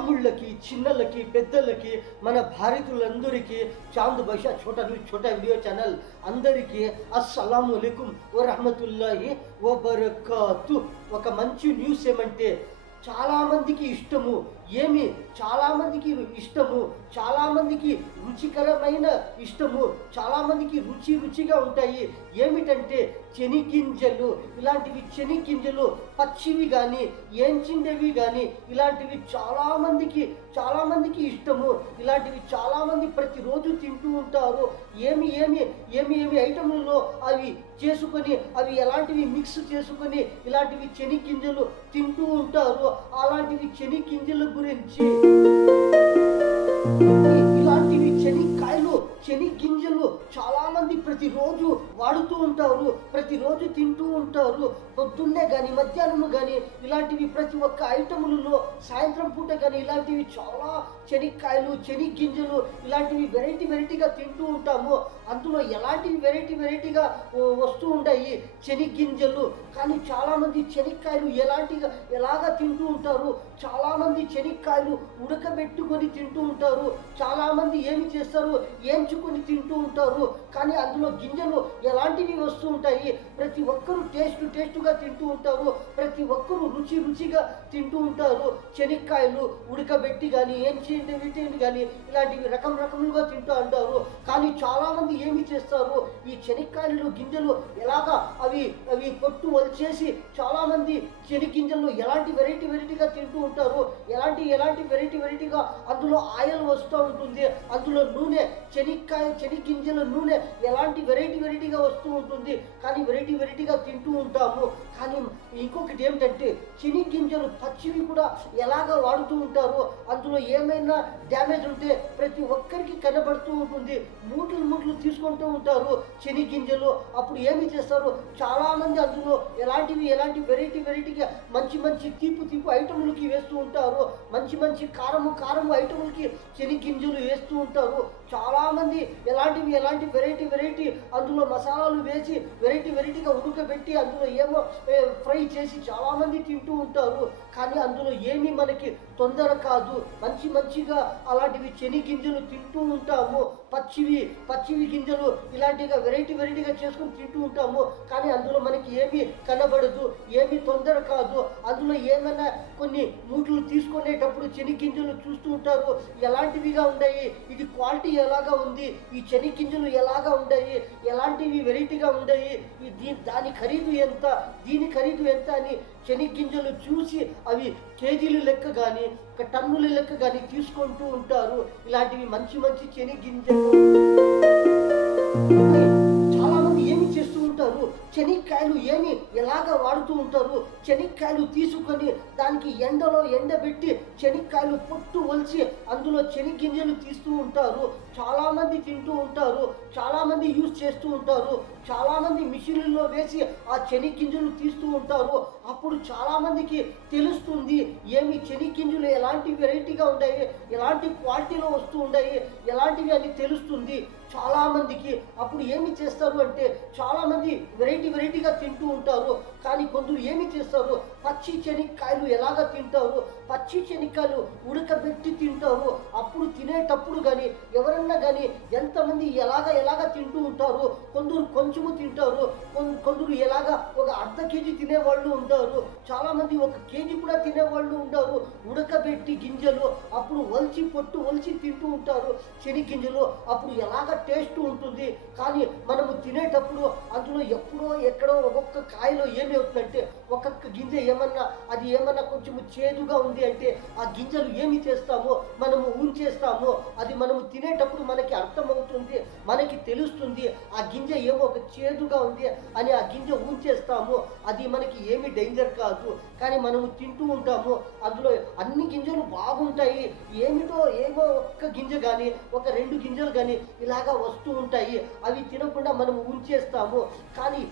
తమ్ముళ్ళకి, చిన్నలకి, పెద్దలకి, మన భారతీయులందరికీ Chand Basha Chota video channel అందరికీ అస్సలాము అలైకుం వరహమతుల్లాహి వబరకాతు. ఒక మంచి న్యూస్ ఏమంటే చాలామందికి ఇష్టము, చాలామందికి ఇష్టము, చాలామందికి రుచికరమైన ఇష్టము, చాలామందికి రుచిగా ఉంటాయి. ఏమిటంటే చెనిగింజలు. ఇలాంటివి చెనిగింజలు పచ్చివి కానీ ఏంచిండేవి కానీ ఇలాంటివి చాలామందికి ఇష్టము. ఇలాంటివి చాలామంది ప్రతిరోజు తింటూ ఉంటారు. ఏమి ఐటములలో అవి చేసుకొని అవి ఎలాంటివి మిక్స్ చేసుకొని ఇలాంటివి చెనిగింజలు తింటూ ఉంటారు. అలాంటివి చెనిగింజల గురించి, ఇలాంటివి చెనిగింజలు చాలామంది ప్రతిరోజు వాడుతూ ఉంటారు, ప్రతిరోజు తింటూ ఉంటారు. పొద్దున్నే కానీ మధ్యాహ్నం కానీ ఇలాంటివి ప్రతి ఒక్క ఐటములలో సాయంత్రం పూట కానీ ఇలాంటివి చాలా చెనిక్కాయలు, చెనిగింజలు ఇలాంటివి వెరైటీగా తింటూ ఉంటాము. అందులో ఎలాంటివి వెరైటీగా వస్తూ ఉంటాయి చెనిగింజలు. కానీ చాలామంది చెనిక్కాయలు ఎలాగా తింటూ ఉంటారు. చాలామంది చెనిక్కాయలు ఉడకబెట్టుకొని తింటూ ఉంటారు. చాలామంది ఏమి చేస్తారు, ఏంచుకొని తింటూ ఉంటారు. కానీ అందులో గింజలు ఎలాంటివి వస్తూ ఉంటాయి. ప్రతి ఒక్కరూ టేస్టుగా తింటూ ఉంటారు. ప్రతి ఒక్కరూ రుచిగా తింటూ ఉంటారు. చెనిక్కాయలు ఉడకబెట్టి కానీ వీటిని కానీ ఇలాంటివి రకములుగా తింటూ ఉంటారు. కానీ చాలామంది ఏమి చేస్తారు, ఈ చెనిక్కాయలు గింజలు ఎలాగా అవి పొట్టు వలిచేసి చాలామంది చెనిగింజలు ఎలాంటి వెరైటీగా తింటూ ఉంటారు. ఎలాంటి వెరైటీగా అందులో ఆయిల్ వస్తూ ఉంటుంది. అందులో నూనె, చెనిగింజల నూనె ఎలాంటి వెరైటీగా వస్తూ ఉంటుంది. కానీ వెరైటీగా తింటూ ఉంటాము. కానీ ఇంకొకటి ఏమిటంటే చెనిగింజలు పచ్చివి కూడా ఎలాగా వాడుతూ ఉంటారు. అందులో ఏమైనా డ్యామేజ్ ఉంటే ప్రతి ఒక్కరికి కనబడుతూ ఉంటుంది. మూటలు తీసుకుంటూ ఉంటారు చెనిగింజలు. అప్పుడు ఏమి చేస్తారు, చాలామంది అందులో ఎలాంటి వెరైటీగా మంచి తీపు ఐటములకి వేస్తూ ఉంటారు. మంచి కారము ఐటములకి చెనిగింజలు వేస్తూ ఉంటారు. చాలామంది ఎలాంటి వెరైటీ అందులో మసాలాలు వేసి వెరైటీగా ఉడకబెట్టి అందులో ఏమో ఫ్రై చేసి చాలామంది తింటూ ఉంటారు. కానీ అందులో ఏమీ మనకి తొందర కాదు. మంచిగా అలాంటివి చెనిగింజలు తింటూ ఉంటాము. పచ్చివి గింజలు ఇలాంటిగా వెరైటీగా చేసుకుని తింటూ ఉంటాము. కానీ అందులో మనకి ఏమీ కనబడదు, ఏమీ తొందర కాదు. అందులో ఏమైనా కొన్ని మూటలు తీసుకునేటప్పుడు చెనిగింజలు చూస్తూ ఉంటారు, ఎలాంటివిగా ఉన్నాయి, ఇది క్వాలిటీ ఎలాగా ఉంది, ఈ చెనిగింజలు ఎలాగా ఉన్నాయి, ఎలాంటివి వెరైటీగా ఉన్నాయి, దాని ఖరీదు ఎంత, దీని ఖరీదు ఎంత అని చెనిగింజలు చూసి అవి కేజీల లెక్క కానీ టన్నుల లెక్క కానీ తీసుకుంటూ ఉంటారు. ఇలాంటివి మంచి చెనిగింజలు. చాలామంది ఏమి చేస్తూ ఉంటారు, చెనిక్కాయలు ఎలాగా వాడుతూ ఉంటారు. చెనిక్కాయలు తీసుకొని దానికి ఎండబెట్టి చెనిక్కాయలు పొట్టు వలిచి అందులో చెనిగింజలు తీస్తూ ఉంటారు. చాలామంది తింటూ ఉంటారు, చాలామంది యూజ్ చేస్తూ ఉంటారు. చాలామంది మిషన్లలో వేసి ఆ చెనిగింజలు తీస్తూ ఉంటారు. అప్పుడు చాలామందికి తెలుస్తుంది ఏమి చెనిగింజలు ఎలాంటి వెరైటీగా ఉన్నాయి, ఎలాంటి క్వాలిటీలో వస్తూ ఉన్నాయి, ఎలాంటివి అని తెలుస్తుంది చాలామందికి. అప్పుడు ఏమి చేస్తారు అంటే చాలామంది వెరైటీగా తింటూ ఉంటారు. కానీ కొందరు ఏమి చేస్తారు, పచ్చి చెనిక్కాయలు ఎలాగ తింటారు, పచ్చి చెనిక్కాయలు ఉడకబెట్టి తింటారు. అప్పుడు తినేటప్పుడు కానీ ఎవరన్నా కానీ ఎంతమంది ఎలాగ తింటూ ఉంటారు. కొందరు కొంచెము తింటారు, కొందరు ఎలాగా ఒక అర్ధ కేజీ తినేవాళ్ళు ఉంటారు. చాలామంది 1 కేజీ కూడా తినేవాళ్ళు ఉంటారు. ఉడకబెట్టి గింజలు అప్పుడు పొట్టు వలిచి తింటూ ఉంటారు చెనిగింజలు. అప్పుడు ఎలాగ టేస్ట్ ఉంటుంది. కానీ మనము తినేటప్పుడు అందులో ఎక్కడో ఒక్కొక్క కాయలో ఏమవుతుందంటే ఒక్కొక్క గింజ ఏమన్నా కొంచెము చేదుగా ఉంది అంటే ఆ గింజలు ఏమి చేస్తామో మనము ఉంచేస్తామో అది మనము తినేటప్పుడు మనకి అర్థమవుతుంది, మనకి తెలుస్తుంది ఆ గింజ ఏమో ఒక చేదుగా ఉంది అని ఆ గింజ ఉంచేస్తాము. అది మనకి ఏమి డేంజర్ కాదు. కానీ మనము తింటూ ఉంటాము, అందులో అన్ని గింజలు బాగుంటాయి, ఏమో ఒక్క గింజ కానీ 2 గింజలు కానీ ఇలాగా వస్తూ ఉంటాయి. అవి తినకుండా మనము ఉంచేస్తాము. కానీ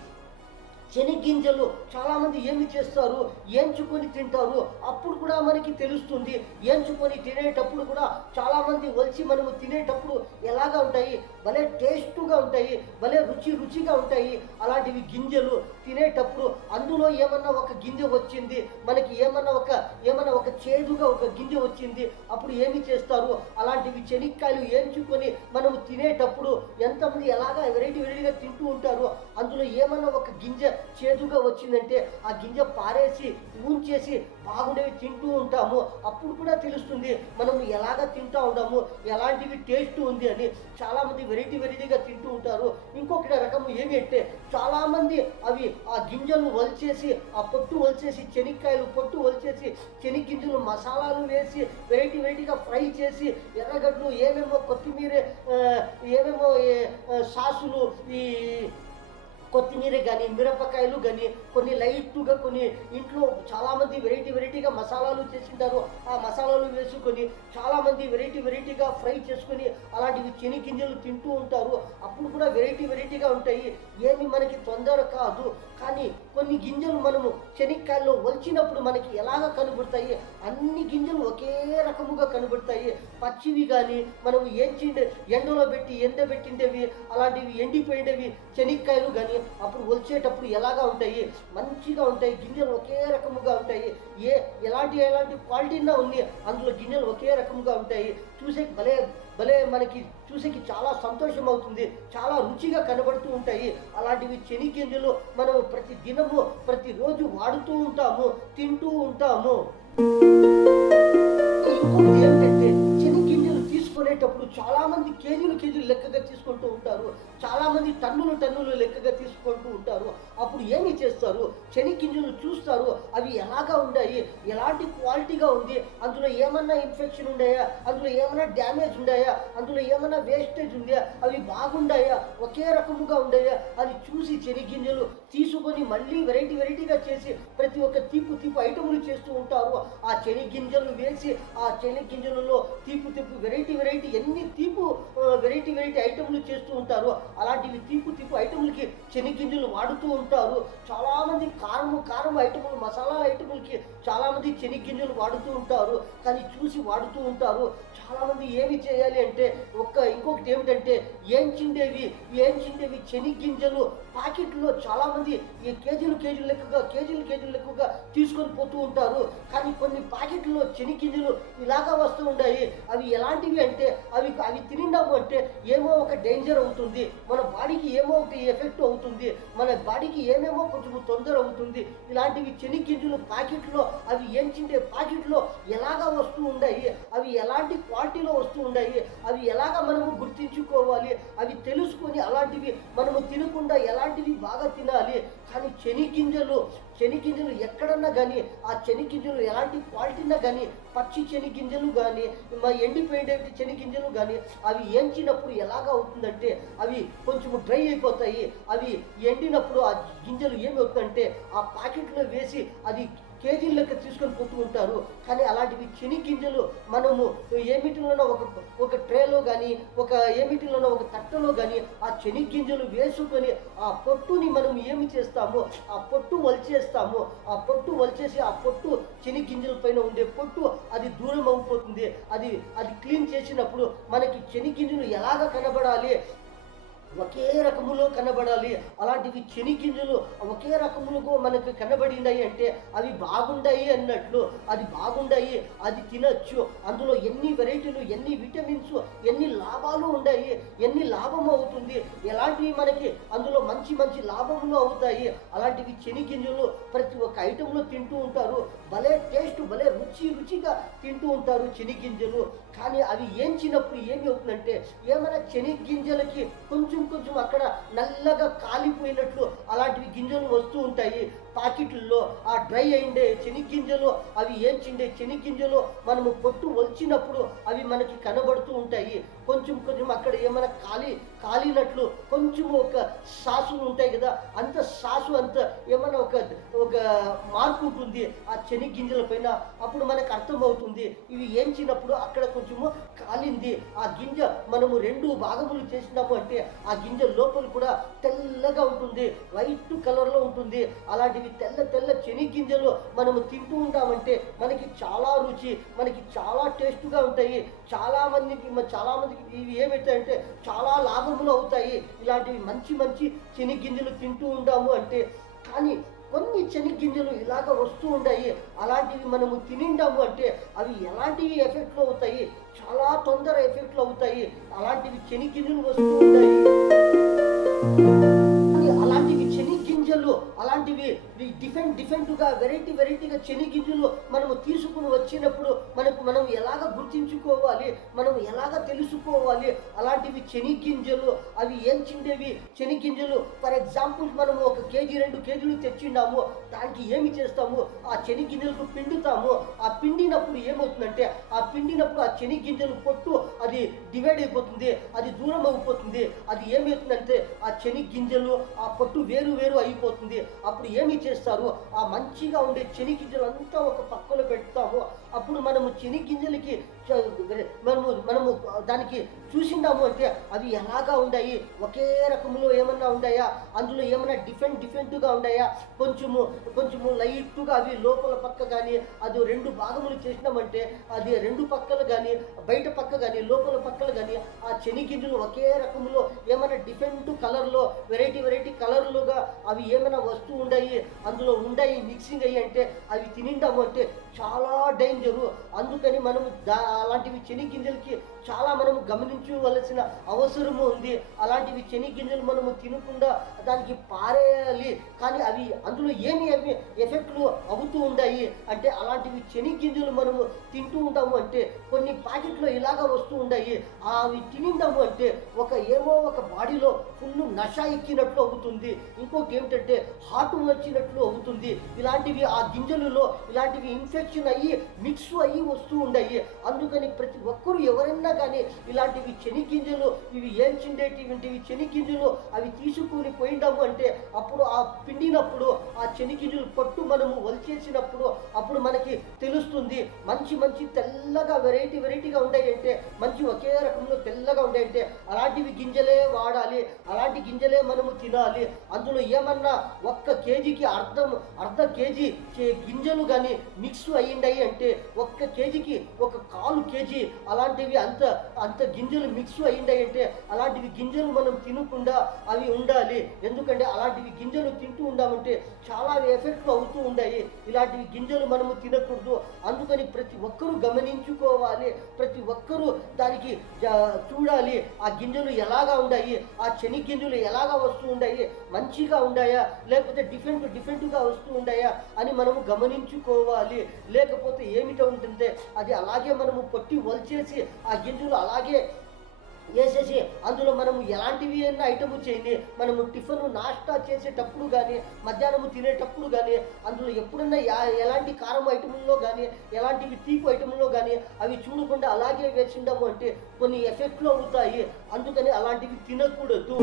చెనిగింజలు చాలామంది ఏమి చేస్తారు, ఏంచుకొని తింటారు. అప్పుడు కూడా మనకి తెలుస్తుంది. ఏంచుకొని తినేటప్పుడు కూడా చాలామంది వలిచి మనము తినేటప్పుడు ఎలాగా ఉంటాయి, భలే టేస్టుగా ఉంటాయి, భలే రుచిగా ఉంటాయి. అలాంటివి గింజలు తినేటప్పుడు అందులో ఏమన్నా ఒక గింజ వచ్చింది, మనకి ఏమన్నా ఒక చేదుగా ఒక గింజ వచ్చింది, అప్పుడు ఏమి చేస్తారు, అలాంటివి చెనిక్కాయలు ఏంచుకొని మనము తినేటప్పుడు ఎంతమంది ఎలాగా వెరైటీగా తింటూ ఉంటారు. అందులో ఏమన్నా ఒక గింజ చేదుగా వచ్చిందంటే ఆ గింజ పారేసి ఊంచేసి బాగుండేవి తింటూ ఉంటాము. అప్పుడు కూడా తెలుస్తుంది మనం ఎలాగ తింటూ ఉంటాము, ఎలాంటివి టేస్ట్ ఉంది అని. చాలామంది వెరైటీగా తింటూ ఉంటారు. ఇంకొక రకము ఏమి అంటే చాలామంది అవి ఆ గింజలు వలిచేసి, ఆ పొట్టు వలిచేసి, చెనిక్కాయలు పొట్టు వలిచేసి చెనిగ్గింజలు మసాలాలు వేసి వెరైటీగా ఫ్రై చేసి ఎర్రగడ్డలు ఏమేమో కొత్తిమీర ఏమేమో సాసులు ఈ కొత్తిమీర కానీ మిరపకాయలు కానీ కొన్ని లైట్గా కొన్ని ఇంట్లో చాలామంది వెరైటీగా మసాలాలు చేసింటారు. ఆ మసాలాలు వేసుకొని చాలామంది వెరైటీగా ఫ్రై చేసుకొని అలాంటివి చెనిగింజలు తింటూ ఉంటారు. అప్పుడు కూడా వెరైటీగా ఉంటాయి. ఏమి మనకి తొందర కాదు. కానీ కొన్ని గింజలు మనము చెనిక్కాయల్లో వలిచినప్పుడు మనకి ఎలాగ కనబడతాయి, అన్ని గింజలు ఒకే రకముగా కనబడతాయి. పచ్చివి కానీ మనం ఎండలో పెట్టి ఎండబెట్టిండేవి, అలాంటివి ఎండిపోయినవి చెనిక్కాయలు కానీ అప్పుడు ఒలిచేటప్పుడు ఎలాగా ఉంటాయి, మంచిగా ఉంటాయి. గింజలు ఒకే రకముగా ఉంటాయి. ఎలాంటి క్వాలిటీనా ఉంది, అందులో గింజలు ఒకే రకముగా ఉంటాయి. చూసేకి భలే మనకి చూసేకి చాలా సంతోషం అవుతుంది, చాలా రుచిగా కనబడుతూ ఉంటాయి. అలాంటివి చెనిగింజలు మనము ప్రతి దినము ప్రతిరోజు వాడుతూ ఉంటాము, తింటూ ఉంటాము. ఇంకొకటి ఏమిటంటే చెనిగింజలు తీసుకునేటప్పుడు చాలామంది కేజీలు లెక్కగా తీసుకుంటూ ఉంటారు, చాలామంది టన్నులు లెక్కగా తీసుకుంటూ ఉంటారు. అప్పుడు ఏమి చేస్తారు, చెనిగింజలు చూస్తారు, అవి ఎలాగా ఉన్నాయి, ఎలాంటి క్వాలిటీగా ఉంది, అందులో ఏమన్నా ఇన్ఫెక్షన్ ఉన్నాయా, అందులో ఏమైనా డ్యామేజ్ ఉన్నాయా, అందులో ఏమైనా వేస్టేజ్ ఉందా, అవి బాగుండాయా, ఒకే రకముగా ఉన్నాయా అని చూసి చెనిగింజలు తీసుకొని మళ్ళీ వెరైటీగా చేసి ప్రతి ఒక్క తీపు ఐటములు చేస్తూ ఉంటారు. ఆ చెనిగింజలు వేసి ఆ చెనిగింజలలో తీపు వెరైటీ ఎన్ని వెరైటీ ఐటములు చేస్తూ ఉంటారు. అలాంటివి తీపు ఐటములకి చెనిగింజలు వాడుతూ ఉంటారు. చాలామంది కారం ఐటములు, మసాలా ఐటములకి చాలామంది చెనిగింజలు వాడుతూ ఉంటారు. కానీ చూసి వాడుతూ ఉంటారు. చాలామంది ఏమి చేయాలి అంటే ఇంకొకటి ఏమిటంటే ఏంచిండేవి చెనిగింజలు ప్యాకెట్లో చాలామంది ఈ కేజీలు లెక్కగా తీసుకొని పోతూ ఉంటారు. కానీ కొన్ని ప్యాకెట్లో చెనిగింజలు ఇలాగా వస్తూ ఉంటాయి. అవి ఎలాంటివి అంటే అవి తినినాము అంటే ఏమో ఒక డేంజర్ అవుతుంది, మన బాడీకి ఏమో ఒక ఎఫెక్ట్ అవుతుంది, మన బాడీకి ఏమేమో కొంచెం తొందర అవుతుంది. ఇలాంటివి చెనిగింజలు ప్యాకెట్లో అవి ఏంచిండే ప్యాకెట్లో ఎలాగా వస్తూ ఉన్నాయి, అవి ఎలాంటి క్వాలిటీలో వస్తూ ఉన్నాయి, అవి ఎలాగా మనము గుర్తించుకోవాలి, అవి తెలుసుకొని అలాంటివి మనము తినకుండా ఎలాంటివి బాగా తినాలి. కానీ చెనిగింజలు ఎక్కడన్నా కానీ ఆ చెనిగింజలు ఎలాంటి క్వాలిటీనా కానీ పచ్చి చెనిగింజలు కానీ ఎండిపోయిన చెనిగింజలు కానీ అవి ఏంచినప్పుడు ఎలాగా అవుతుందంటే అవి కొంచెం డ్రై అయిపోతాయి. అవి ఎండినప్పుడు ఆ గింజలు ఏమవుతుందంటే ఆ ప్యాకెట్లో వేసి అది కేజీల లెక్క తీసుకొని పోతూ ఉంటారు. కానీ అలాంటివి చెనిగింజలు మనము ఏమిటిలోనో ఒక ట్రేలో కానీ ఏమిటిలోనో ఒక తట్టలో కానీ ఆ చెనిగింజలు వేసుకొని ఆ పొట్టుని మనం ఏమి చేస్తామో ఆ పొట్టు వలిచేస్తాము. ఆ పొట్టు వలిచేసి ఆ పొట్టు చెనిగింజల పైన ఉండే పొట్టు అది దూరం అయిపోతుంది. అది క్లీన్ చేసినప్పుడు మనకి చెనిగింజలు ఎలాగ కనబడాలి, ఒకే రకములో కనబడాలి. అలాంటివి చెనిగింజలు ఒకే రకములుగా మనకు కనబడినాయి అంటే అవి బాగుండాయి అన్నట్లు. అది బాగుండాయి, అది తినచ్చు. అందులో ఎన్ని వెరైటీలు, ఎన్ని విటమిన్స్, ఎన్ని లాభాలు ఉన్నాయి, ఎన్ని లాభం అవుతుంది, ఎలాంటివి మనకి అందులో మంచి లాభములు అవుతాయి. అలాంటివి చెనిగింజలు ప్రతి ఒక్క ఐటెంలో తింటూ ఉంటారు. భలే టేస్ట్, భలే రుచిగా తింటూ ఉంటారు చెనిగింజలు. కానీ అవి ఏంచినప్పుడు ఏమి అవుతుందంటే ఏమైనా చెనిగింజలకి కొంచెం అక్కడ నల్లగా కాలిపోయినట్లు అలాంటివి గింజలు వస్తూ ఉంటాయి ప్యాకెట్లలో. ఆ డ్రై అయిండే చెనిగింజలు, అవి ఏంచిండే చెనిగింజలు మనము పొట్టు వలిచినప్పుడు అవి మనకి కనబడుతూ ఉంటాయి. కొంచెం అక్కడ ఏమైనా కాలినట్లు కొంచెం ఒక సాసులు ఉంటాయి కదా, అంత సాసు అంత ఏమైనా ఒక మార్పు ఉంటుంది ఆ చెనిగింజల పైన. అప్పుడు మనకు అర్థమవుతుంది ఇవి ఏంచినప్పుడు అక్కడ కొంచెము కాలింది. ఆ గింజ మనము 2 భాగములు చేసినాము అంటే ఆ గింజ లోపల కూడా తెల్లగా ఉంటుంది, వైట్ కలర్లో ఉంటుంది. అలాంటి అలాంటివి తెల్ల తెల్ల చెనిగ్గింజలు మనము తింటూ ఉంటామంటే మనకి చాలా రుచి, మనకి చాలా టేస్ట్గా ఉంటాయి. చాలామందికి ఇవి ఏమవుతాయంటే చాలా లాభములు అవుతాయి ఇలాంటివి మంచి మంచి చెనిగ్గింజలు తింటూ ఉంటాము అంటే. కానీ కొన్ని చెనిగ్గింజలు ఇలాగ వస్తూ ఉంటాయి, అలాంటివి మనము తినిండాము అంటే అవి ఎలాంటివి ఎఫెక్ట్లు అవుతాయి, చాలా తొందర ఎఫెక్ట్లు అవుతాయి. అలాంటివి చెనిగ్గింజలు వస్తూ ఉంటాయి. అలాంటివి చెనిగ్గింజలు అలాంటివి డిఫరెంట్గా వెరైటీగా చెనిగ్గింజలు మనము తీసుకుని వచ్చినప్పుడు మనం ఎలాగ గుర్తించుకోవాలి, మనం ఎలాగ తెలుసుకోవాలి అలాంటివి చెనిగ్గింజలు అవి ఏం చిండేవి చెనిగ్గింజలు. ఫర్ ఎగ్జాంపుల్ మనము 1 కేజీ 2 కేజీలు తెచ్చిండాము, దానికి ఏమి చేస్తాము, ఆ చెనిగ్గింజలకు పిండుతాము. ఆ పిండినప్పుడు ఏమవుతుందంటే ఆ చెనిగ్గింజలు పొట్టు అది డివైడ్ అయిపోతుంది, అది దూరం అయిపోతుంది. అది ఏమవుతుందంటే ఆ చెనిగ్గింజలు ఆ పొట్టు వేరు అయిపోతుంది. అప్పుడు ఏమి చేస్తారు, ఆ మంచిగా ఉండే చెనిగ్గింజలంతా ఒక పక్కన పెడతాము. అప్పుడు మనము చెనిగ్గింజలకి మనము దానికి చూసిండాము అంటే అవి ఎలాగా ఉన్నాయి, ఒకే రకంలో ఏమన్నా ఉన్నాయా, అందులో ఏమన్నా డిఫరెంట్గా ఉన్నాయా, కొంచెము లైట్గా అవి లోపల పక్క కానీ అది 2 భాగములు చేసినామంటే అది 2 పక్కలు కానీ బయట పక్క కానీ లోపల పక్కలు కానీ ఆ చెనిగ్గింజలు ఒకే రకంలో ఏమైనా డిఫరెంట్ కలర్లో వెరైటీ కలర్లుగా అవి ఏమైనా వస్తూ ఉన్నాయి, అందులో ఉన్నాయి మిక్సింగ్ అయ్యి అంటే అవి తినిండాము అంటే చాలా డేంజరు. అందుకని మనము అలాంటివి చెనిగ్గింజలకి చాలా మనము గమనించవలసిన అవసరము ఉంది. అలాంటివి చెనిగ్గింజలు మనము తినకుండా దానికి పారేయాలి. కానీ అవి అందులో ఏమి ఎఫెక్ట్లు అవుతూ ఉన్నాయి అంటే అలాంటివి చెనిగ్గింజలు మనము తింటూ ఉంటాము అంటే కొన్ని ప్యాకెట్లో ఇలాగా వస్తూ ఉన్నాయి. అవి తినిందాము అంటే ఒక బాడీలో ఫుల్ నష ఎక్కినట్లు అవుతుంది, ఇంకోటి ఏమిటంటే హార్ట్ వచ్చినట్లు అవుతుంది. ఇలాంటివి ఆ గింజలలో ఇలాంటివి ఇన్ఫెక్షన్ అయ్యి మిక్స్ అయ్యి వస్తూ ఉన్నాయి. అందుకని ప్రతి ఒక్కరు ఎవరైనా కానీ ఇలాంటివి చెనిగ్గింజలు ఇవి ఏం చిండేటివి చెనిగ్గింజలు అవి తీసుకుని పోయిండాము అంటే అప్పుడు ఆ పిండినప్పుడు ఆ చెనిగ్గింజలు పట్టు మనము వలిచేసినప్పుడు అప్పుడు మనకి తెలుస్తుంది. మంచి తెల్లగా వెరైటీగా ఉంటాయంటే మంచి ఒకే రకంలో తెల్లగా ఉంటాయంటే అలాంటివి గింజలే వాడాలి, అలాంటి గింజలే మనము తినాలి. అందులో ఏమన్నా 1 కేజీకి అర్ధ కేజీ గింజలు కానీ మిక్స్ అయ్యిండాయి అంటే 1 కేజీకి 1/4 కేజీ అలాంటివి అంత గింజలు మిక్స్ అయ్యిండాయి అంటే అలాంటివి గింజలు మనం తినకుండా అవి ఉండాలి. ఎందుకంటే అలాంటివి గింజలు తింటూ ఉండామంటే చాలా ఎఫెక్ట్లు అవుతూ ఉన్నాయి. ఇలాంటివి గింజలు మనము తినకూడదు. అందుకని ప్రతి ఒక్కరూ గమనించుకోవాలి, ప్రతి ఒక్కరూ దానికి చూడాలి ఆ గింజలు ఎలాగా ఉన్నాయి, ఆ చెనిగ్గింజలు ఎలాగా వస్తూ ఉన్నాయి, మంచిగా ఉన్నాయా లేకపోతే డిఫరెంట్గా వస్తూ ఉన్నాయా అని మనము గమనించుకోవాలి. లేకపోతే ఏమిటో ఉంటుంటే అది అలాగే మనము పొట్టి వలిచేసి ఆ గింజలు అలాగే వేసేసి అందులో మనము ఎలాంటివి అయినా ఐటము చేయండి, మనము టిఫిన్ నాష్టా చేసేటప్పుడు కానీ మధ్యాహ్నము తినేటప్పుడు కానీ అందులో ఎప్పుడన్నా ఎలాంటి కారం ఐటముల్లో కానీ ఎలాంటివి తీపి ఐటముల్లో కానీ అవి చూడకుండా అలాగే వేసిండాము అంటే కొన్ని ఎఫెక్ట్లు అవుతాయి. అందుకని అలాంటివి తినకూడదు.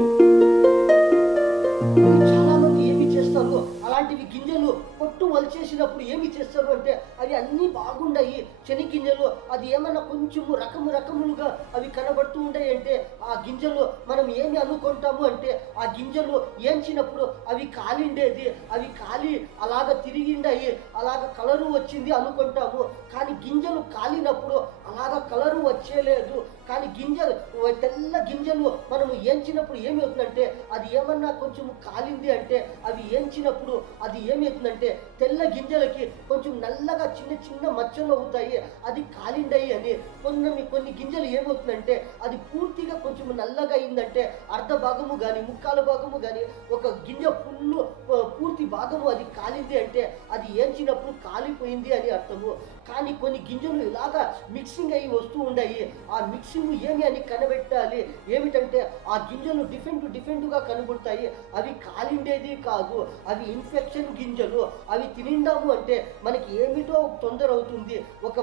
చాలామంది ఏమి చేస్తారు, అలాంటివి గింజలు పొట్టు వలిచేసినప్పుడు ఏమి చేస్తారు అంటే అవి అన్నీ బాగుండాయి చెనిగ్గింజలు, అది ఏమన్నా కొంచెము రకములుగా అవి కనబడుతూ ఉంటాయి అంటే ఆ గింజలు మనం ఏమి అనుకుంటాము అంటే ఆ గింజలు ఏంచినప్పుడు అవి కాలిండేది, అవి కాలి అలాగ తిరిగిండాయి, అలాగ కలరు వచ్చింది అనుకుంటాము. కానీ గింజలు కాలినప్పుడు అలాగ కలరు వచ్చేలేదు. కానీ తెల్ల గింజలు మనము ఏంచినప్పుడు ఏమవుతుందంటే అది ఏమన్నా కొంచెం కాలింది అంటే అవి ఏంచినప్పుడు అది ఏమవుతుందంటే తెల్ల గింజలకి కొంచెం నల్లగా చిన్న మచ్చలు అవుతాయి, అది కాలిండాయి అని. కొన్ని గింజలు ఏమవుతుందంటే అది పూర్తిగా కొంచెం నల్లగా అయిందంటే అర్ధ భాగము కానీ ముక్కాల భాగము కానీ ఒక గింజ పూర్తి భాగము అది కాలింది అంటే అది ఏంచినప్పుడు కాలిపోయింది అని అర్థము. కానీ కొన్ని గింజలు ఇలాగా మిక్సింగ్ అయ్యి వస్తూ ఉన్నాయి. ఆ మిక్సింగ్ ఏమి అని కనబెట్టాలి, ఏమిటంటే ఆ గింజలు డిఫరెంట్గా కనబడతాయి, అవి కాలిండేది కాదు, అవి ఇన్ఫెక్షన్ గింజలు. అవి తినిండాము అంటే మనకి ఏమిటో తొందర అవుతుంది.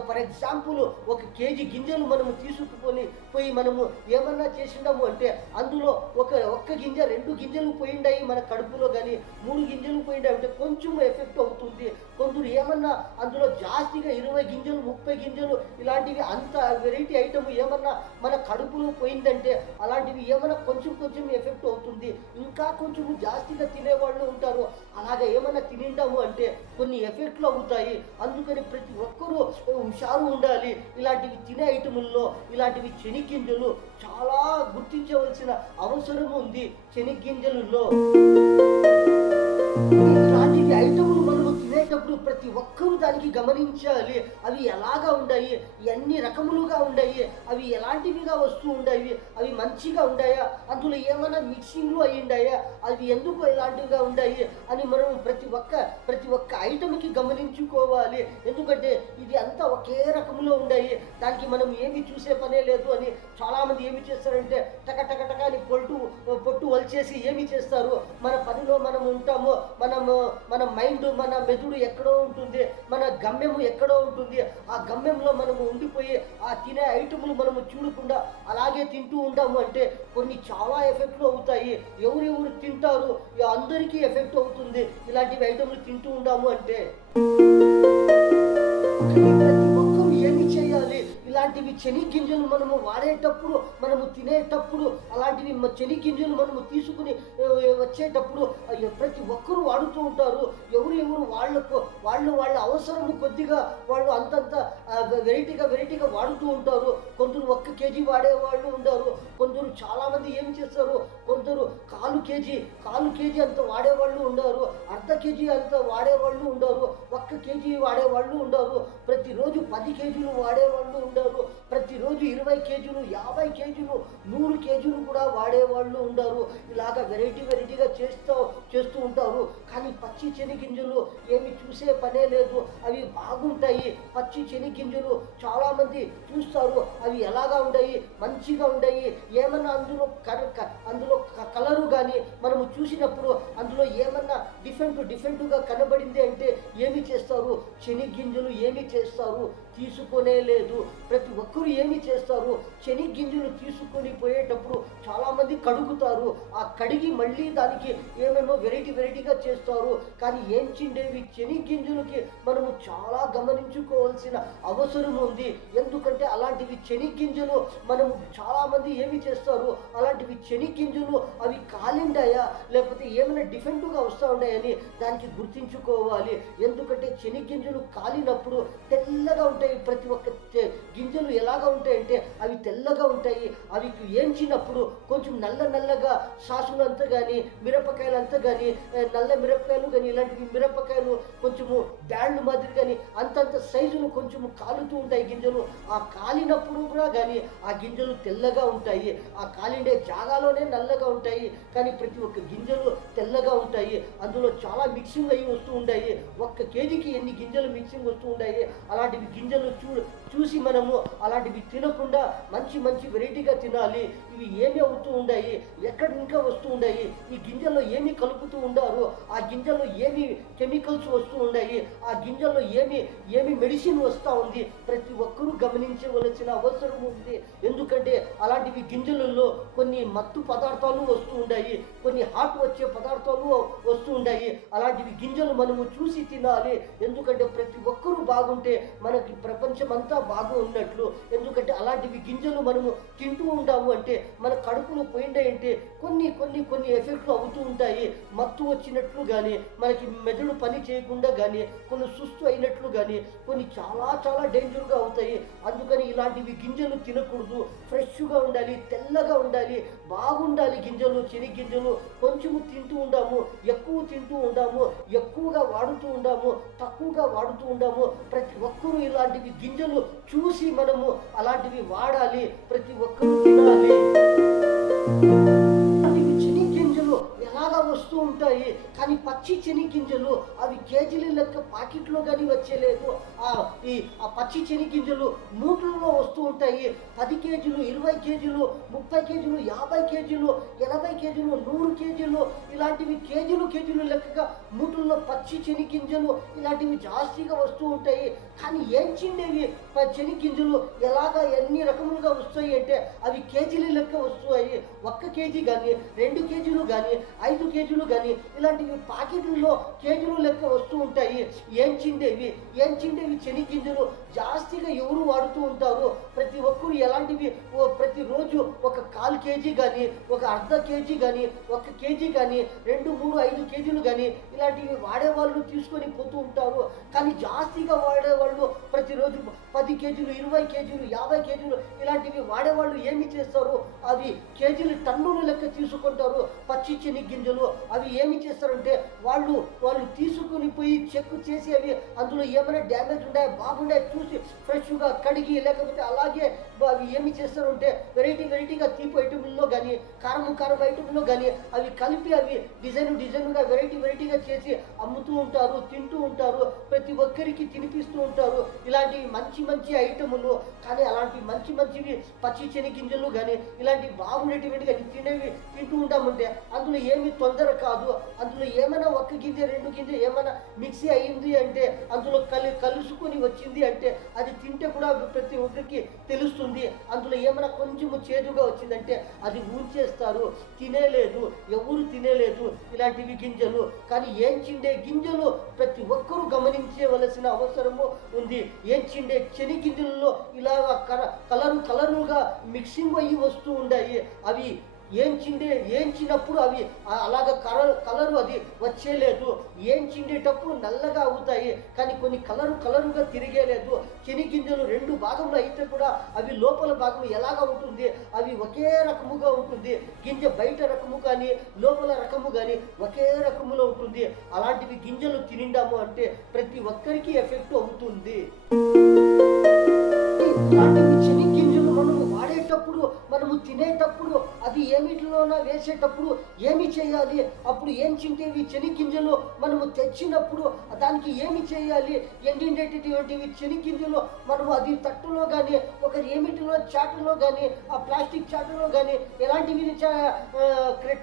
ఫర్ ఎగ్జాంపుల్ 1 కేజీ గింజలు మనము తీసుకుపోయి మనము ఏమన్నా చేసిండాము అంటే అందులో ఒక్క గింజ 2 గింజలు పోయిండాయి మన కడుపులో కానీ 3 గింజలు పోయిండాయి అంటే కొంచెం ఎఫెక్ట్ అవుతుంది. కొందరు ఏమన్నా అందులో జాస్తిగా 20 గింజలు 30 గింజలు ఇలాంటివి అంత వెరైటీ ఐటమ్ ఏమన్నా మన కడుపులో పోయిందంటే అలాంటివి ఏమన్నా కొంచెం కొంచెం ఎఫెక్ట్ అవుతుంది. ఇంకా కొంచెం జాస్తిగా తినేవాళ్ళు ఉంటారు. అలాగా ఏమన్నా తినిండాము అంటే కొన్ని ఎఫెక్ట్లు అవుతాయి. అందుకని ప్రతి ఒక్కరూ హుషారు ఉండాలి. ఇలాంటివి తినే ఐటముల్లో ఇలాంటివి చెనిగ్గింజలు చాలా గుర్తించవలసిన అవసరం ఉంది. చెనిగ్గింజలలో ఇలాంటివి ఐటములు మనము తినేటప్పుడు ప్రతి ఒక్కరూ దానికి గమనించాలి. అవి ఎలాగా ఉన్నాయి, ఎన్ని రకములుగా ఉన్నాయి, అవి ఎలాంటివిగా వస్తూ ఉన్నాయి, అవి మంచిగా ఉన్నాయా, అందులో ఏమైనా మిక్సింగ్లు అయ్యిండాయా, అవి ఎందుకు ఇలాంటివిగా ఉన్నాయి అని మనం ప్రతి ఒక్క ఐటమ్కి గమనించుకోవాలి. ఎందుకంటే ఇది అంతా ఒకే రకంలో ఉన్నాయి, దానికి మనం ఏమి చూసే పనే లేదు అని చాలామంది ఏమి చేస్తారంటే టక టక టక అని పొట్టు వలిచేసి ఏమి చేస్తారు, మన పనిలో మనం ఉంటాము, మన మైండ్ మన మెదడు ఎక్కడో ఉంటుంది, మన గమ్యము ఎక్కడో ఉంటుంది. ఆ గమ్యంలో మనము ఉండిపోయి ఆ తినే ఐటములు మనము చూడకుండా అలాగే తింటూ ఉంటాము అంటే కొన్ని చాలా ఎఫెక్ట్లు అవుతాయి. ఎవరెవరు తింటారు అందరికీ ఎఫెక్ట్ అవుతుంది ఇలాంటివి ఐటములు తింటూ ఉంటాము అంటే. ప్రతి ఒక్కరు ఏమి చేయాలి, ఇలాంటివి చెనిగ్గింజలు మనము వాడేటప్పుడు మనము తినేటప్పుడు అలాంటివి చెనిగ్గింజలు మనము తీసుకుని వచ్చేటప్పుడు ప్రతి ఒక్కరూ వాడుతూ ఉంటారు. ఎవరు వాళ్ళ అవసరము కొద్దిగా వాళ్ళు అంతంత వెరైటీగా వాడుతూ ఉంటారు. కొందరు 1 కేజీ వాడేవాళ్ళు ఉంటారు. కొందరు చాలామంది ఏమి చేస్తారు, కొందరు కాలు కేజీ అంత వాడేవాళ్ళు ఉన్నారు, అర్ధ కేజీ అంత వాడేవాళ్ళు ఉండరు, 1 కేజీ వాడేవాళ్ళు ఉండరు, ప్రతిరోజు 10 కేజీలు వాడేవాళ్ళు ఉండరు, ప్రతిరోజు 20 కేజీలు 50 కేజీలు 100 కేజీలు కూడా వాడేవాళ్ళు ఉండరు. ఇలాగ వెరైటీగా చేస్తూ ఉంటారు. కానీ పచ్చి చెనిగింజలు ఏమి చూసే పనే లేదు, అవి బాగుంటాయి. పచ్చి చెనిగింజలు చాలామంది చూస్తారు, అవి ఎలాగా ఉన్నాయి, మంచిగా ఉన్నాయి. ఏమన్నా అందులో కలరు కానీ మనము చూసినప్పుడు అందులో ఏమన్నా డిఫరెంట్గా కనబడింది అంటే ఏమి చేస్తారు, చెనిగ్గింజలు ఏమి చేస్తారు, తీసుకునే లేదు. ప్రతి ఒక్కరు ఏమి చేస్తారు, చెనిగ్గింజలు తీసుకొని పోయేటప్పుడు చాలామంది కడుగుతారు. ఆ కడిగి మళ్ళీ దానికి ఏమేమో వెరైటీగా చేస్తారు. కానీ ఏం చిండేవి చెనిగ్గింజలకి మనము చాలా గమనించుకోవాల్సిన అవసరం ఉంది. ఎందుకంటే అలాంటివి చెనిగ్గింజలు మనము చాలామంది ఏమి చేస్తారు, అలాంటివి చెనిగ్గింజలు అవి కాలిండాయా లేకపోతే ఏమైనా డిఫరెంట్గా వస్తూ ఉన్నాయని దానికి గుర్తించుకోవాలి. ఎందుకంటే చెనిగ్గింజలు కాలినప్పుడు తెల్లగా ఉంటాయి. ప్రతి ఒక్క గింజలు ఎలాగా ఉంటాయంటే అవి తెల్లగా ఉంటాయి. అవి ఏంచినప్పుడు కొంచెం నల్లగా సాసులు అంతా కానీ మిరపకాయలు అంతా కానీ నల్ల మిరపకాయలు కానీ ఇలాంటివి మిరపకాయలు కొంచెము బ్యాండ్ మాదిరి కానీ అంతంత సైజులు కొంచెము కాలుతూ ఉంటాయి గింజలు. ఆ కాలినప్పుడు కూడా కానీ ఆ గింజలు తెల్లగా ఉంటాయి. ఆ కాలిండే జాగాలోనే నల్లగా ఉంటాయి, కానీ ప్రతి ఒక్క గింజలు తెల్లగా ఉంటాయి. అందులో చాలా మిక్సింగ్ అయ్యి వస్తూ ఉంటాయి. 1 కేజీకి ఎన్ని గింజలు మిక్సింగ్ వస్తూ ఉంటాయి. అలాంటివి గింజలు చూసి మనము అలాంటివి తినకుండా మంచి వెరైటీగా తినాలి. ఇవి ఏమి అవుతూ ఉన్నాయి, ఎక్కడ ఇంకా వస్తూ ఉన్నాయి, ఈ గింజల్లో ఏమి కలుపుతూ ఉండారు, ఆ గింజల్లో ఏమి కెమికల్స్ వస్తూ ఉన్నాయి, ఆ గింజల్లో ఏమి మెడిసిన్ వస్తూ ఉంది, ప్రతి ఒక్కరూ గమనించవలసిన అవసరం ఉంది. ఎందుకంటే అలాంటివి గింజలలో కొన్ని మత్తు పదార్థాలు వస్తూ ఉన్నాయి, కొన్ని హాట్ వచ్చే పదార్థాలు వస్తూ ఉన్నాయి. అలాంటివి గింజలు మనము చూసి తినాలి. ఎందుకంటే ప్రతి ఒక్కరూ బాగుంటే మనకి ప్రపంచం అంతా బాగా ఉన్నట్లు. ఎందుకంటే అలాంటివి గింజలు మనము తింటూ ఉంటాము అంటే మన కడుపులో పోయిండే కొన్ని ఎఫెక్ట్లు అవుతూ ఉంటాయి. మత్తు వచ్చినట్లు కానీ మనకి మెదడు పని చేయకుండా కానీ కొన్ని సుస్తు అయినట్లు కానీ కొన్ని చాలా డేంజర్గా అవుతాయి. అందుకని ఇలాంటివి గింజలు తినకూడదు. ఫ్రెష్గా ఉండాలి, తెల్లగా ఉండాలి, బాగుండాలి గింజలు. చెనిగ్గింజలు కొంచెము తింటూ ఉండాము, ఎక్కువ తింటూ ఉండాము, ఎక్కువగా వాడుతూ ఉండాము, తక్కువగా వాడుతూ ఉండాము. ప్రతి ఒక్కరూ ఇలాంటివి గింజలు చూసి మనము అలాంటివి వాడాలి, ప్రతి ఒక్కరూ తినాలి. చెనిగ్గింజలు ఎలాగా వస్తూ ఉంటాయి, కానీ పచ్చి చెనిగ్గింజలు అవి కేజీల లెక్క పాకెట్లో కానీ వచ్చేలేదు. ఆ ఈ ఆ పచ్చి చెనిగింజలు మూటల్లో వస్తూ ఉంటాయి. 10 కేజీలు, 20 కేజీలు, 30 కేజీలు, 50 కేజీలు, 80 కేజీలు, 100 కేజీలు, ఇలాంటివి కేజీలు కేజీలు లెక్కగా మూటల్లో పచ్చి చెనిగింజలు ఇలాంటివి జాస్తిగా వస్తూ ఉంటాయి. కానీ ఏంచిండేవి చెనిగింజలు ఎలాగా ఎన్ని రకములుగా వస్తాయి అంటే అవి కేజీల లెక్క వస్తాయి. 1 కేజీ కానీ, 2 కేజీలు కానీ, 5 కేజీలు కానీ ఇలాంటివి ప్యాకెట్లలో కేజీలు లెక్క వస్తూ ఉంటాయి. ఏంచిండేవి చెనిగింజలు జాస్తిగా ఎవరు వాడుతూ ఉంటారు? ప్రతి ఒక్కరు ఎలాంటివి ప్రతిరోజు ఒక 1/4 కేజీ కానీ, ఒక అర్ధ కేజీ కానీ, 1 కేజీ కానీ, 2, 3, 5 కేజీలు కానీ ఇలాంటివి వాడేవాళ్ళు తీసుకొని పోతూ ఉంటారు. కానీ జాస్తిగా వాడేవాళ్ళు ప్రతిరోజు 10 కేజీలు, 20 కేజీలు, 50 కేజీలు ఇలాంటివి వాడేవాళ్ళు ఏమి చేస్తారు? అవి కేజీలు టన్నుల లెక్క తీసుకుంటారు పచ్చి చెనిగ్గింజలు. అవి ఏమి చేస్తారంటే వాళ్ళు తీసుకుని పోయి చెక్ చేసి అవి అందులో ఏమైనా డ్యామేజ్ ఉన్నాయా బాగున్నాయా చూసి ఫ్రెష్గా కడిగి, లేకపోతే అలాగే అవి ఏమి చేస్తారంటే వెరైటీగా తీపి ఐటెంలో కానీ, కారం ఐటెంలో కానీ అవి కలిపి అవి డిజైన్గా వెరైటీగా చేసి అమ్ముతూ ఉంటారు, తింటూ ఉంటారు, ప్రతి ఒక్కరికి తినిపిస్తూ ఉంటారు. ఇలాంటివి మంచి ఐటములు. కానీ అలాంటి మంచివి పచ్చి చెనిగింజలు కానీ ఇలాంటి బాగుండేటివి కానీ తింటూ ఉంటామంటే అందులో ఏమి తొందర కాదు. అందులో ఏమైనా 1 గింజ 2 గింజ ఏమైనా మిక్సీ అయ్యింది అంటే, అందులో కలుసుకొని వచ్చింది అంటే అది తింటే కూడా ప్రతి ఒక్కరికి తెలుస్తుంది. అందులో ఏమైనా కొంచెము చేదుగా వచ్చిందంటే అది ఉంచేస్తారు, ఎవరు తినేలేదు ఇలాంటివి గింజలు. కానీ ఏంచిండే గింజలు ప్రతి ఒక్కరూ గమనించవలసిన అవసరము ఉంది. ఏంచిండే చెనిగింజలలో ఇలా కలరుగా మిక్సింగ్ అయ్యి వస్తూ ఉన్నాయి. అవి ఏంచినప్పుడు అవి అలాగ కలరు అది వచ్చేలేదు. ఏంచిండేటప్పుడు నల్లగా అవుతాయి, కానీ కొన్ని కలరుగా తిరిగేలేదు. చెనిగింజలు 2 భాగంలో అయితే కూడా అవి లోపల భాగం ఎలాగా ఉంటుంది? అవి ఒకే రకముగా ఉంటుంది. గింజ బయట రకము కానీ, లోపల రకము కానీ ఒకే రకములో ఉంటుంది. అలాంటివి గింజలు తినిండాము అంటే ప్రతి ఒక్కరికి ఎఫెక్ట్ అవుతుంది. ఇలాంటివి చెనిగింజలు మనము వాడేటప్పుడు, మనము తినేటప్పుడు, అది ఏమిటిలోన వేసేటప్పుడు ఏమి చేయాలి? అప్పుడు ఏంచింటేవి చెనిగింజలు మనము తెచ్చినప్పుడు దానికి ఏమి చేయాలి? ఎండిండేటటువంటివి చెనిగింజలు మనము అది తట్టులో కానీ, ఒక ఏమిటిలో చాటులో కానీ, ఆ ప్లాస్టిక్ చాటులో కానీ, ఎలాంటివి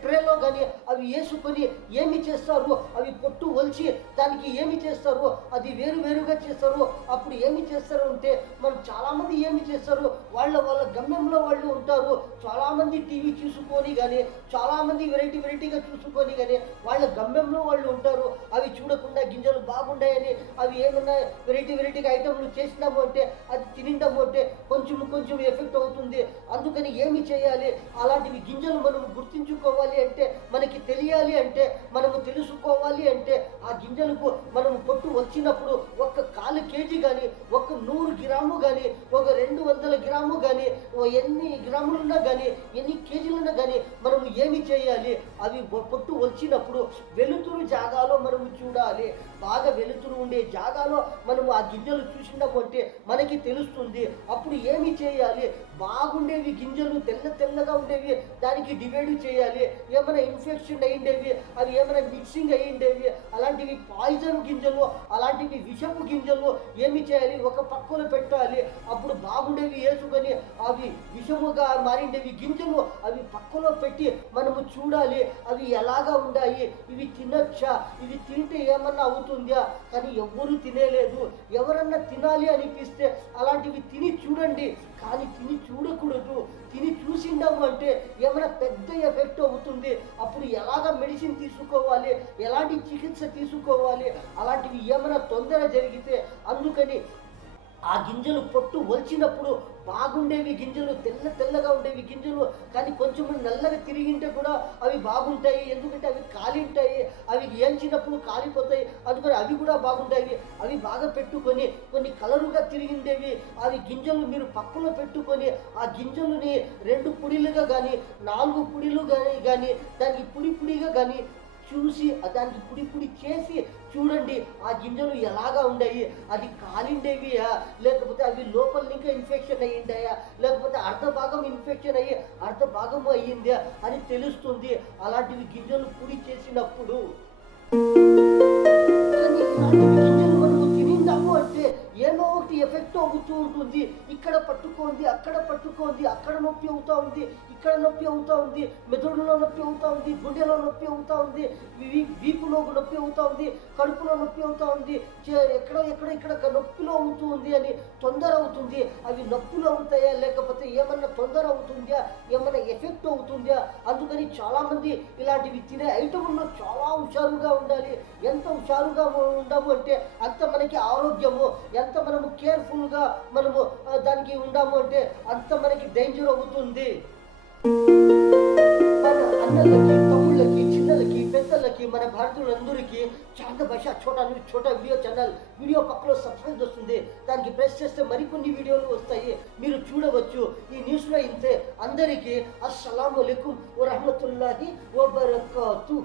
ట్రేలో కానీ అవి వేసుకొని ఏమి చేస్తారు? అవి పొట్టు ఒలిచి దానికి ఏమి చేస్తారు? అది వేరుగా చేస్తారు. అప్పుడు ఏమి చేస్తారు అంటే, మనం చాలామంది ఏమి చేస్తారు? వాళ్ళ గమ్యంలో వాళ్ళు ఉంటారు. చాలామంది టీవీ చూసుకొని కానీ, చాలామంది వెరైటీగా చూసుకొని కానీ వాళ్ళ గమ్యంలో వాళ్ళు ఉంటారు. అవి చూడకుండా గింజలు బాగుండాయని అవి ఏమన్నా వెరైటీగా ఐటమ్లు చేసినాము అంటే అది తినిండాము అంటే కొంచెం ఎఫెక్ట్ అవుతుంది. అందుకని ఏమి చేయాలి? అలాంటివి గింజలు మనం గుర్తించుకోవాలి అంటే, మనకి తెలియాలి అంటే, మనము తెలుసుకోవాలి అంటే ఆ గింజలకు మనము పొట్టు వచ్చినప్పుడు 1/4 కేజీ కానీ, 100 గ్రాము కానీ, 200 గ్రాము కానీ, ఎన్ని గ్రాములున్నా కానీ, ఎన్ని కేజీలున్నా కానీ మనము ఏమి చేయాలి? అవి పొట్టు వచ్చినప్పుడు వెలుతురు జాగాలో మనము చూడాలి. బాగా వెలుతురు ఉండే జాగాలో మనము ఆ గింజలు చూసినాము అంటే మనకి తెలుస్తుంది. అప్పుడు ఏమి చేయాలి? బాగుండేవి గింజలు తెల్లగా ఉండేవి దానికి డివైడ్ చేయాలి. ఏమైనా ఇన్ఫెక్షన్ అయ్యిండేవి, అవి ఏమైనా మిక్సింగ్ అయ్యిండేవి, అలాంటివి పాయిజన్ గింజలు, అలాంటివి విషపు గింజలు ఏమి చేయాలి? ఒక పక్కన పెట్టాలి. అప్పుడు బాగుండేవి వేసుకొని అవి విషముగా మారిండేవి గింజలు అవి పక్కలో పెట్టి మనము చూడాలి. అవి ఎలాగా ఉన్నాయి? ఇవి తినొచ్చా? ఇవి తింటే ఏమన్నా అవుతుందా? కానీ ఎవ్వరూ తినేలేదు. ఎవరన్నా తినాలి అనిపిస్తే అలాంటివి తిని చూడండి, కానీ తిని చూడకూడదు. తిని చూసిండాము అంటే ఏమైనా పెద్ద ఎఫెక్ట్ అవుతుంది. అప్పుడు ఎలాగ మెడిసిన్ తీసుకోవాలి, ఎలాంటి చికిత్స తీసుకోవాలి, అలాంటివి ఏమైనా తొందర జరిగితే. అందుకని ఆ గింజలు పొట్టు ఒలిచినప్పుడు బాగుండేవి గింజలు, తెల్లగా ఉండేవి గింజలు, కానీ కొంచెం నల్లగా తిరిగింటే కూడా అవి బాగుంటాయి. ఎందుకంటే అవి కాలింటాయి, అవి ఏంచినప్పుడు కాలిపోతాయి. అందుకని అవి కూడా బాగుంటాయి. అవి బాగా పెట్టుకొని కొన్ని కలరుగా తిరిగిండేవి అవి గింజలు మీరు పక్కలో పెట్టుకొని ఆ గింజలని 2 పుడిలుగా కానీ, 4 పుడిలు కానీ దానికి పుడిగా కానీ చూసి దానికి పుడి చేసి చూడండి ఆ గింజలు ఎలాగా ఉన్నాయి. అది కాలిండేవియా, లేకపోతే అవి లోపల ఇంకా ఇన్ఫెక్షన్ అయ్యిండాయా, లేకపోతే అర్ధ భాగం ఇన్ఫెక్షన్ అయ్యి అర్ధ భాగము అయ్యిందా అని తెలుస్తుంది అలాంటివి గింజలు పుడి చేసినప్పుడు. గింజలు మనము తినిందాము అంటే ఏమో ఒకటి ఎఫెక్ట్ అవుతూ ఉంటుంది. ఇక్కడ పట్టుకోండి, అక్కడ పట్టుకోండి, అక్కడ నొప్పి అవుతూ ఉంది, ఇక్కడ నొప్పి అవుతూ ఉంది, మెదడులో నొప్పి అవుతూ ఉంది, గుండెలో నొప్పి అవుతూ ఉంది, వీపులో నొప్పి అవుతూ ఉంది, కడుపులో నొప్పి అవుతూ ఉంది, ఇక్కడ నొప్పిలో అవుతూ ఉంది అని తొందర అవుతుంది. అవి నొప్పులు అవుతాయా లేకపోతే ఏమన్నా తొందర అవుతుందా, ఏమన్నా ఎఫెక్ట్ అవుతుందా? అందుకని చాలామంది ఇలాంటివి తినే ఐటముల్లో చాలా హుషారుగా ఉండాలి. ఎంత హుషారుగా ఉండాము అంటే అంత మనకి ఆరోగ్యము, ఎంత మనము కేర్ఫుల్గా మనము దానికి ఉండాము అంటే అంత మనకి డేంజర్ అవుతుంది. మన అన్నలకి, తమ్ముళ్ళకి, చిన్నలకి, పెద్దలకి, మన భారతీయులందరికీ చాంద భాష చోటా వీడియో ఛానల్ వీడియో పక్కలో సబ్స్క్రైబ్ వస్తుంది. దానికి ప్రెస్ చేస్తే మరికొన్ని వీడియోలు వస్తాయి, మీరు చూడవచ్చు. ఈ న్యూస్లో ఇంతే. అందరికీ అస్సలాము అలైకుం వరహ్మతుల్లాహి వబరకాతు.